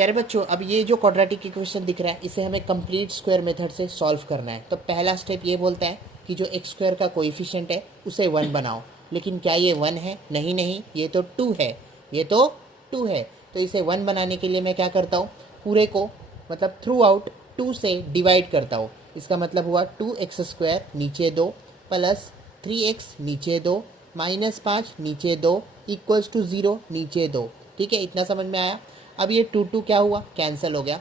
प्यारे बच्चों, अब ये जो क्वाड्रेटिक इक्वेशन दिख रहा है इसे हमें कंप्लीट स्क्वायर मेथड से सॉल्व करना है। तो पहला स्टेप ये बोलता है कि जो एक्स स्क्वायर का कोएफिशिएंट है उसे 1 बनाओ। लेकिन क्या ये 1 है? नहीं नहीं, ये तो 2 है। ये तो 2 है। तो इसे 1 बनाने के लिए मैं क्या करता हूँ, पूरे को मतलब थ्रू आउट 2 से डिवाइड करता हूँ। इसका मतलब हुआ 2x² नीचे 2 प्लस 3x नीचे 2 माइनस 5 नीचे 2 इक्वल्स टू 0 नीचे 2। ठीक है, इतना समझ में आया। अब ये 2 क्या हुआ, कैंसिल हो गया।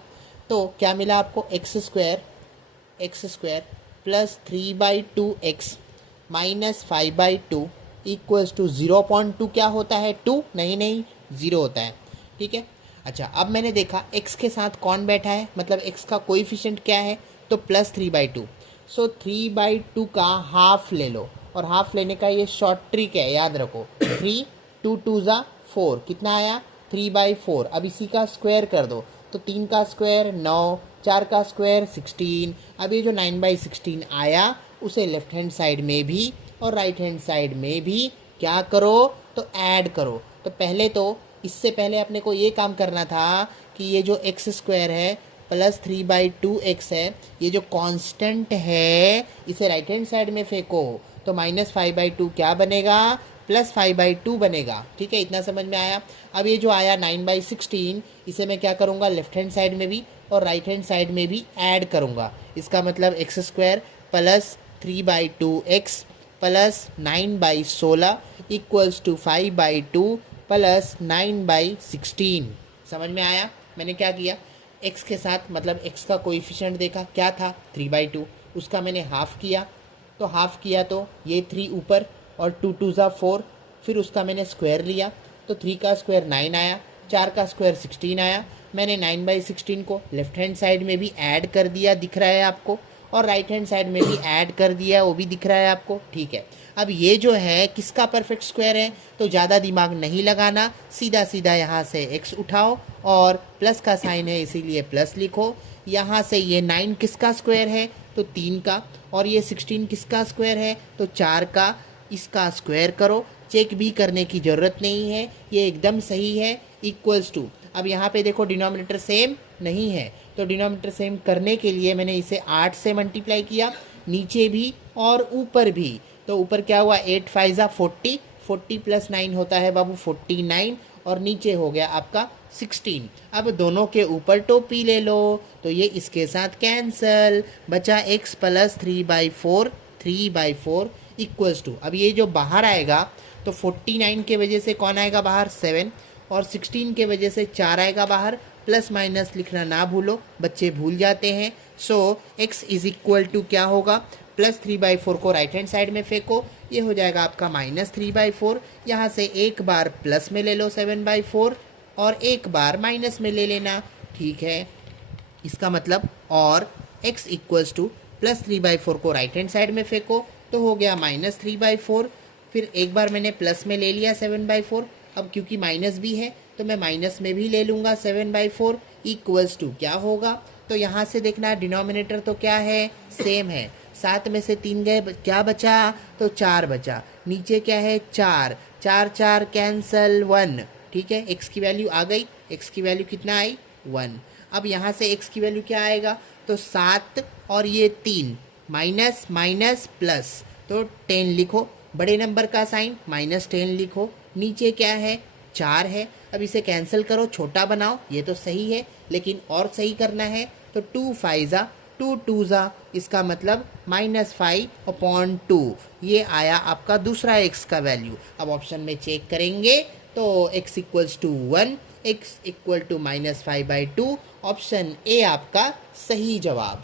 तो क्या मिला आपको, x square plus 3/2x minus 5/2 equals to 0.2 क्या होता है, 2? नहीं नहीं, 0 होता है। ठीक है। अच्छा, अब मैंने देखा x के साथ कौन बैठा है, मतलब x का कोएफिशिएंट क्या है, तो प्लस 3/2। सो 3/2 का हाफ ले लो, और हाफ लेने का ये शॉर्ट ट्रिक है, याद रखो। 3 2 2 ज़ा 4, कितना आया, 3/4। अब इसी का स्क्वायर कर दो, तो 3 का स्क्वायर 9, 4 का स्क्वायर 16। अब ये जो 9/16 आया उसे लेफ्ट हैंड साइड में भी और राइट हैंड साइड में भी क्या करो, तो ऐड करो। तो पहले तो इससे पहले अपने को ये काम करना था कि ये जो एक्स स्क्वायर है प्लस 3/2x है, ये जो कांस्टेंट है इसे राइट हैंड साइड में फेंको, तो माइनस 5/2 क्या बनेगा, प्लस 5/2 बनेगा। ठीक है, इतना समझ में आया। अब ये जो आया 9/16, इसे मैं क्या करूँगा, लेफ्ट हैंड साइड में भी और राइट हैंड साइड में भी ऐड करूँगा। इसका मतलब x² plus 3/2x plus 9/16 equals to 5/2 plus 9/16। समझ में आया। मैंने क्या किया, x के साथ मतलब x का कोएफिशिएंट देखा, क्या था, 3/2, उसका मैंने हाफ किया। तो हाफ किया तो ये 3 ऊपर और 2 2 ज़ा 4, फिर उसका मैंने स्क्वायर लिया, तो 3 का स्क्वायर 9 आया, 4 का स्क्वायर 16 आया। मैंने 9/16 को लेफ्ट हैंड साइड में भी ऐड कर दिया, दिख रहा है आपको, और राइट हैंड साइड में भी ऐड कर दिया, वो भी दिख रहा है आपको। ठीक है, अब ये जो है किसका परफेक्ट स्क्वायर है, तो ज़्यादा दिमाग नहीं लगाना, सीधा सीधा यहाँ से x उठाओ और प्लस का साइन है इसीलिए प्लस लिखो। यहाँ से ये 9 किसका स्क्वायर है, तो 3 का, और ये 16 किसका स्क्वायर है, तो 4 का। इसका स्क्वायर करो, चेक भी करने की ज़रूरत नहीं है, ये एकदम सही है, इक्वल्स टू। अब यहाँ पे देखो डिनोमिनेटर सेम नहीं है, तो डिनोमिनेटर सेम करने के लिए मैंने इसे 8 से मल्टीप्लाई किया, नीचे भी और ऊपर भी। तो ऊपर क्या हुआ, 8 5 ज़ा 40, 40 प्लस 9 होता है बाबू 49, और नीचे हो गया आपका 16। अब दोनों के ऊपर टोपी ले लो, तो ये इसके साथ कैंसल, बचा x प्लस 3/4 इक्वल्स टू। अब ये जो बाहर आएगा तो 49 के वजह से कौन आएगा बाहर, 7, और 16 के वजह से 4 आएगा बाहर। प्लस माइनस लिखना ना भूलो, बच्चे भूल जाते हैं। सो x इज इक्वल टू क्या होगा, प्लस 3/4 को राइट हैंड साइड में फेंको, ये हो जाएगा आपका माइनस 3/4। यहाँ से एक बार प्लस में ले लो 7/4 और एक बार माइनस में ले लेना। ठीक है, इसका मतलब और x इक्वल्स टू प्लस 3/4 को राइट हैंड साइड में फेंको, तो हो गया माइनस 3/4। फिर एक बार मैंने प्लस में ले लिया 7/4, अब क्योंकि माइनस भी है तो मैं माइनस में भी ले लूँगा 7/4 इक्वल्स टू क्या होगा, तो यहाँ से देखना डिनोमिनेटर तो क्या है, सेम है। 7 में से 3 गए, क्या बचा, तो 4 बचा। नीचे क्या है, 4 4 4 कैंसल 1। ठीक है, x की वैल्यू आ गई, x की वैल्यू कितना आई, 1। अब यहाँ से x की वैल्यू क्या आएगा, तो 7 और ये 3 माइनस माइनस प्लस, तो 10 लिखो, बड़े नंबर का साइन -10 लिखो। नीचे क्या है, 4 है। अब इसे कैंसिल करो, छोटा बनाओ, ये तो सही है, लेकिन और सही करना है तो 2 5 ज़ा 2 2 ज़ा, इसका मतलब -5/2। ये आया आपका दूसरा x का वैल्यू। अब ऑप्शन में चेक करेंगे तो x equals to 1, x equal to -5/2, option A आपका सही जवाब।